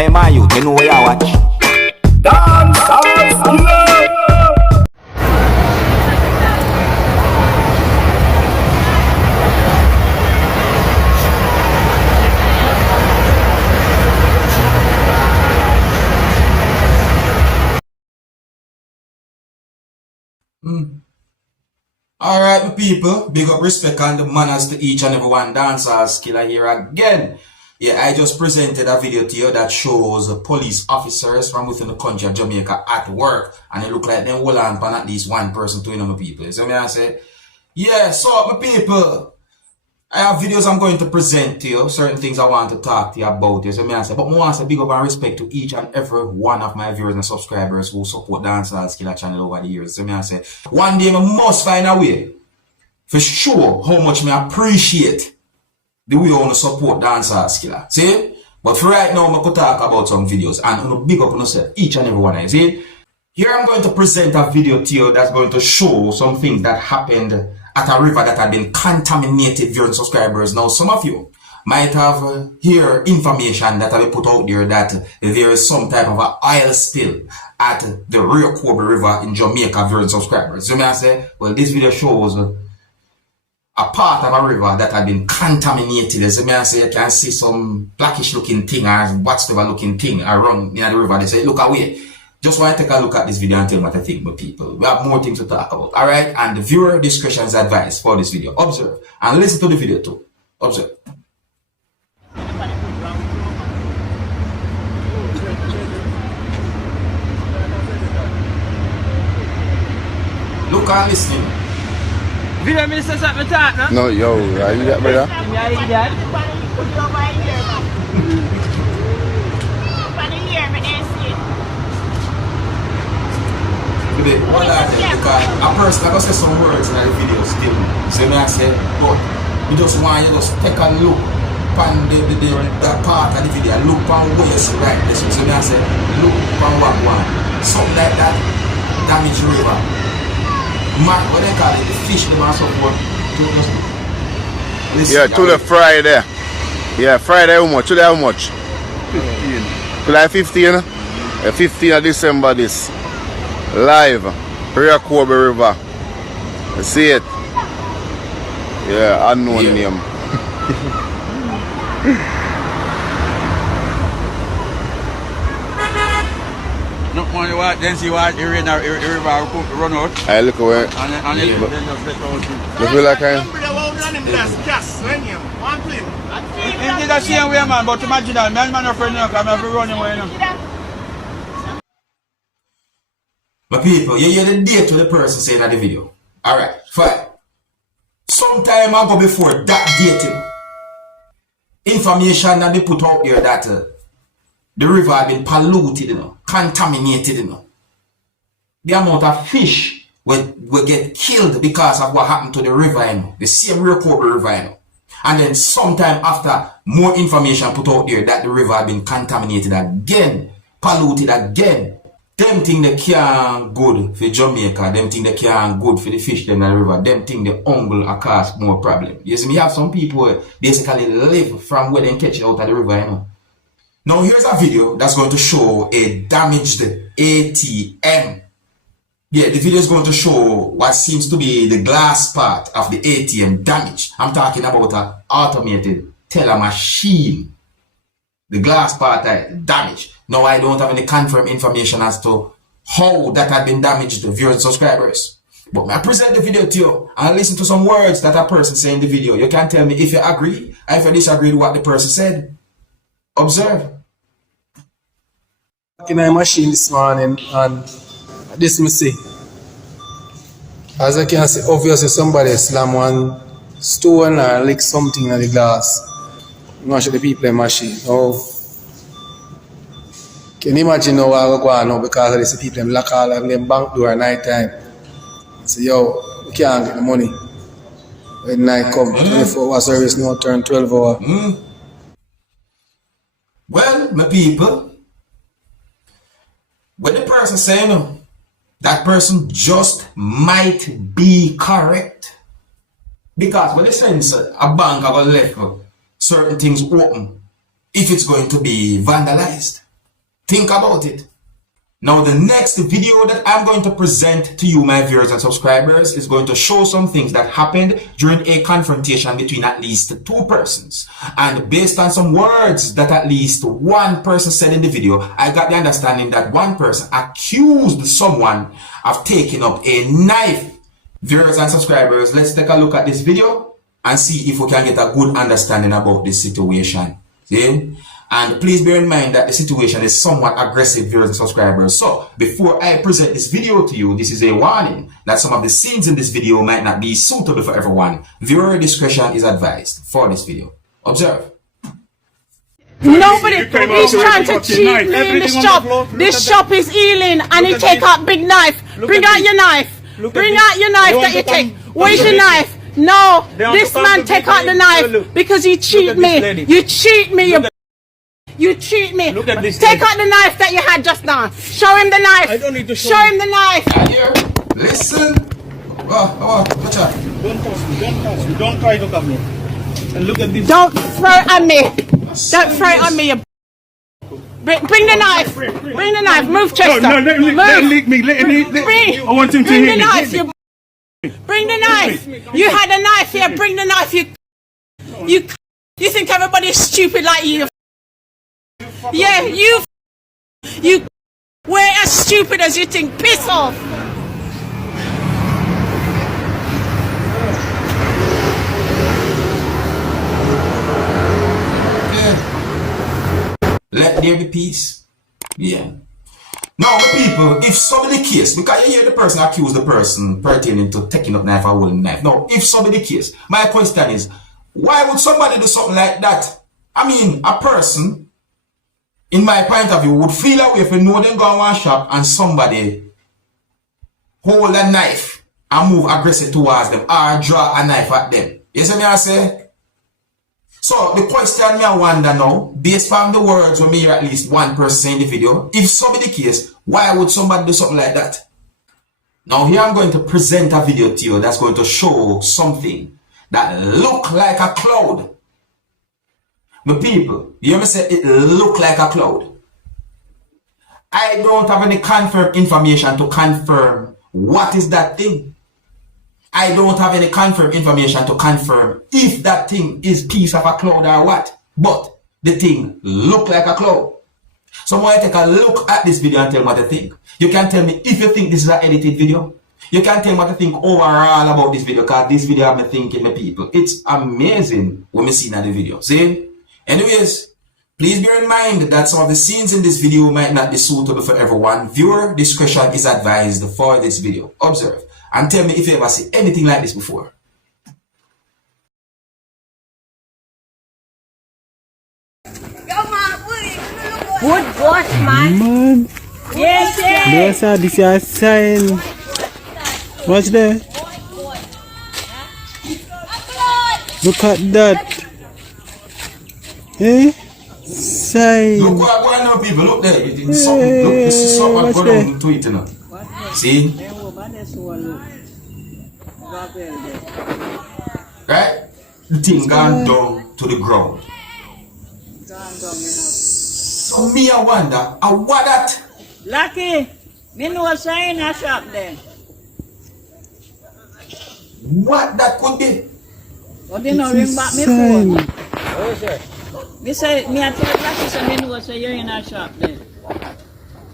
Hey my youth, you know where you watch? Dancehall skilla. Alright, my people, big up respect and the manners to each and every one. Dancehall skilla here again. Yeah, I just presented a video to you that shows police officers from within the country of Jamaica at work. And it look like them will on at least one person to my people. So I say, yeah, so my people, I have videos I'm going to present to you, certain things I want to talk to you about. So I say, but I want to big up and respect to each and every one of my viewers and subscribers who support Dancehall Skilla channel over the years. So I say, one day I must find a way for sure how much I appreciate the way I want to support Dancehall Skilla. See? But for right now, I could talk about some videos and I'm going to big up on yourself, each and every one of you. See? Here I'm going to present a video to you that's going to show some things that happened at a river that had been contaminated, viewers and subscribers. Now, some of you might have heard information that I put out there that there is some type of an oil spill at the Rio Kobe River in Jamaica, viewers and subscribers. So I say, well, this video shows a part of a river that had been contaminated. As I say, you can see some blackish looking thing or whatever looking thing around near the river. They say, look away. Just want to take a look at this video and tell me what I think, my people. We have more things to talk about. Alright? And the viewer discretion is advised for this video. Observe. And listen to the video too. Observe. Look and listen. Video minister something to talk, no? No, yo, are you that, brother? Yeah, you did. Hold on, because a person I go say some words in the video still. So I say, but we just want you to take a look on that part of the video, look on where you see right this. So I say, look on what one. Something like that, damage river. Man, what they call it, the fish them and so forth. Yeah, to the Friday. Yeah, Friday how much? Today how much? 15. July 15? 15 of December this. Live, Rio Kobe River. You see it? Yeah, unknown name. No money what, then see what the river run out. I look away. And then just let out. You feel like I? He did the same way, man, but imagine that, man a friend now, come have to run away now. My people, you hear the date to the person saying at the video. Alright, fine. Sometime ago before that date, information that they put out there that the river had been polluted, contaminated, The amount of fish will get killed because of what happened to the river, the same Rio Kobe river, And then sometime after, more information put out there that the river had been contaminated again, polluted again. Them think they can't good for Jamaica, them think they can't good for the fish in the river, them think the ungle are cause more problem. You see, we have some people basically live from where they catch it out of the river, Now here's a video that's going to show a damaged ATM. Yeah, the video is going to show what seems to be the glass part of the ATM damaged. I'm talking about an automated teller machine. The glass part damaged. Now I don't have any confirmed information as to how that had been damaged to viewers and subscribers. But I present the video to you and listen to some words that a person say in the video. You can tell me if you agree or if you disagree with what the person said. Observe. In my machine this morning and this me see. As I can see, obviously somebody slam one stone or lick something in the glass. I'm not sure the people in the machine. Oh. Can you imagine how I go on now because of this people lock all of them bank door at night time. So yo, we can't get the money. When night come, 24 hour service now turn 12 hour. Well, my people, what the person saying, that person just might be correct. Because when they sense a bank have left certain things open, if it's going to be vandalized. Think about it. Now, the next video that I'm going to present to you, my viewers and subscribers, is going to show some things that happened during a confrontation between at least two persons. And based on some words that at least one person said in the video, I got the understanding that one person accused someone of taking up a knife. Viewers and subscribers, let's take a look at this video and see if we can get a good understanding about this situation. See? And please bear in mind that the situation is somewhat aggressive, viewers and subscribers. So, before I present this video to you, this is a warning that some of the scenes in this video might not be suitable for everyone. Viewer discretion is advised for this video. Observe. Nobody, he's trying to cheat me in this shop. This shop is healing and he take out big knife. Bring out your knife. Bring out your knife that you take. Where's your knife? No, this man take out the knife because you cheat me. You cheat me, you cheat me. Look at this. Take out the knife that you had just now. Show him the knife. I don't need to show him the knife. Here, listen. Watch out. Don't touch me. Don't touch me. Don't try to come me. And look at this. Don't throw it at me. Don't throw it on me. Bring the knife. Bring the knife. Move, Chester. No, let him lick me. Bring. I want him to Bring hit the me. knife. Bring the knife. You had a knife here. Bring the knife. You think everybody's stupid like you? Yeah, you. We're as stupid as you think. Piss off. Let there be peace. Yeah. Now, the people, if so be the case, because you hear the person accuse the person pertaining to taking up knife or holding knife. Now, if so be the case, my question is, why would somebody do something like that? I mean, a person, in my point of view, would feel away if you know them go in one shop and somebody hold a knife and move aggressive towards them or draw a knife at them. You see me I say? So, the question me I wonder now, based on the words when me hear at least one person in the video, if so be the case, why would somebody do something like that? Now, here I'm going to present a video to you that's going to show something that look like a cloud. The people, you hear me say it look like a cloud. I don't have any confirmed information to confirm what is that thing. I don't have any confirmed information to confirm if that thing is piece of a cloud or what. But the thing look like a cloud. So when I take a look at this video and tell me what you think. You can tell me if you think this is an edited video. You can tell me what you think overall about this video, because this video have me thinking, my people. It's amazing when we see in the video. See? Anyways, please bear in mind that some of the scenes in this video might not be suitable for everyone. Viewer discretion is advised for this video. Observe. And tell me if you ever see anything like this before. Good gosh, man. Man, Yes, yes. this is a sign. Watch there. Look at that. Eh? Sign. Look what going on, people. Look there. It's something. Look, this is something Watch going there. on to it, you know. See? Right? The thing gone down to the ground. So me I wonder, what that? Lucky, me know sign a shop there. What that could be? But you know, ring back me Sign. phone. Me say, me I tell Lucky say me know say you're in a shop there.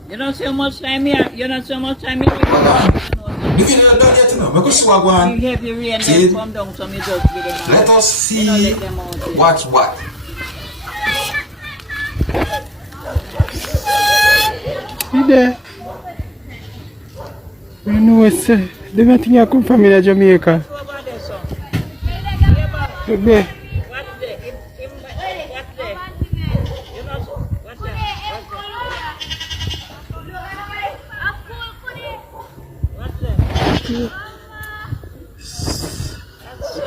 You don't see how much time here. You don't see how much time here. The video done yet, you know. I could see what go on. You have your rain See? then come down, so me just give them. Let us You don't see let them out there. watch what. See there. You know what's the thing I come from in Jamaica. Over there, son. Look there. What's there? What's there? You know, so. What's there? What's there?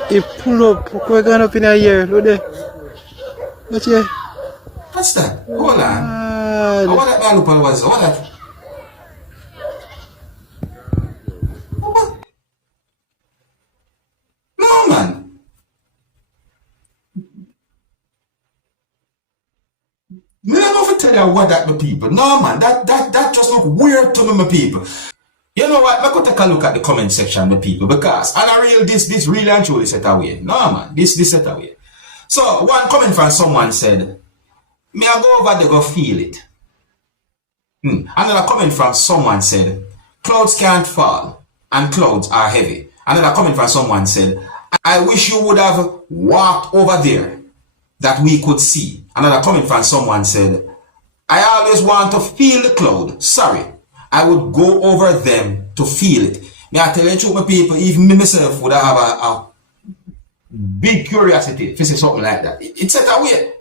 He pull up. We're going up in a year. Look there. Watch here. What's that? Hold on. Ah, What that man look on was? What that? What? No man. Me not going to tell you about that, my people. No, man, that just look weird to me, my people. You know what? I could take a look at the comment section, my people, because and I real this really and truly set away. No, man, this set away. So one comment from someone said, "Me I go over there go feel it." Another comment from someone said, "Clouds can't fall and clouds are heavy." Another comment from someone said, "I wish you would have walked over there that we could see." Another comment from someone said, "I always want to feel the cloud. Sorry, I would go over them to feel it." Me I tell you truth, my people, even me myself would have a big curiosity if you say something like that. It's set away.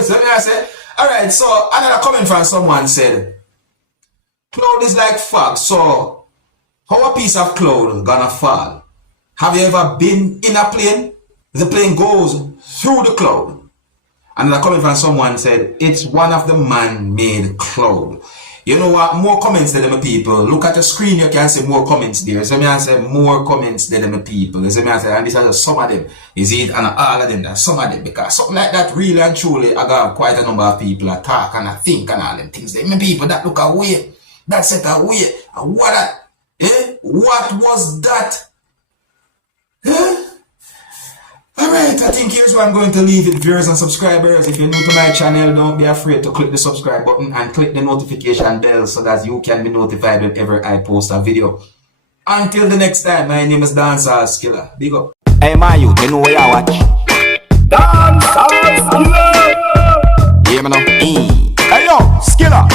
So me I say, alright, so another comment from someone said, "Cloud is like fog, so how a piece of cloud gonna fall? Have you ever been in a plane? The plane goes through the cloud." Another comment from someone said, "It's one of the man-made cloud." You know what? More comments than my people. Look at the screen, you can see more comments there. So me I say more comments than my people. So me I say, and these are just some of them. Is it and all of them? That's some of them. Because something like that really and truly, I got quite a number of people that talk and I think and all them things. My people that look away. That set away. And what that? What was that? Alright, I think here's where I'm going to leave it, viewers and subscribers. If you're new to my channel, don't be afraid to click the subscribe button and click the notification bell so that you can be notified whenever I post a video. Until the next time, my name is Dancehall Skilla. Big up. Hey my youth, you know where you watch? Dancehall Skilla! Yeah, man. Hey yo, Skilla!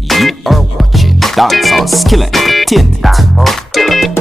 You are watching Dancehall Skilla Entertainment.